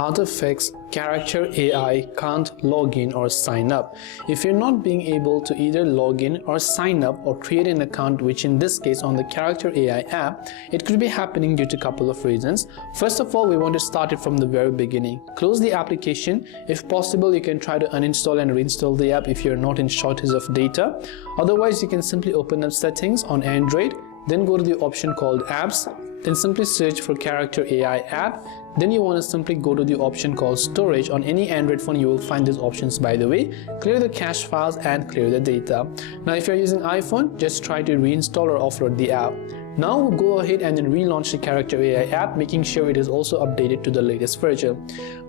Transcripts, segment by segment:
how to fix character AI can't log in or sign up. If you're not being able to either log in or sign up or create an account, which in this case on the character AI app, it could be happening due to a couple of reasons. First of all, we want to start it from the very beginning. Close the application. If possible, you can try to uninstall and reinstall the app if you're not in shortage of data. Otherwise, you can simply open up settings on Android, then go to the option called apps, then simply search for character AI app. Then you want to simply go to the option called storage. On any Android phone you will find these options, by the way. Clear the cache files and clear the data. Now if you're using iPhone, just try to reinstall or offload the app. Now we'll go ahead and then relaunch the character AI app, making sure it is also updated to the latest version.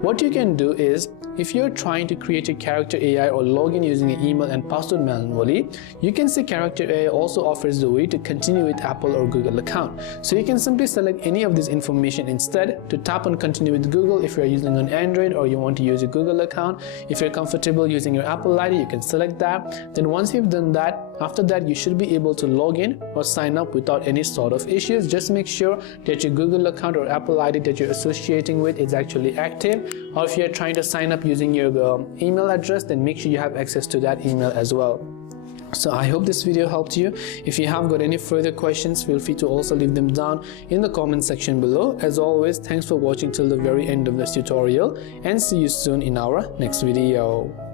What you can do is, if you're trying to create a character AI or log in using an email and password manually, you can see character AI also offers the way to continue with Apple or Google account. So you can simply select any of this information instead to tap on continue with Google if you're using an Android or you want to use a Google account. If you're comfortable using your Apple ID, you can select that. Then once you've done that, after that you should be able to log in or sign up without any sort of issues. Just make sure that your Google account or Apple ID that you're associating with is actually active, or if you're trying to sign up using your email address, then make sure you have access to that email as well. So I hope this video helped you. If you have got any further questions, feel free to also leave them down in the comment section below. As always, thanks for watching till the very end of this tutorial, and see you soon in our next video.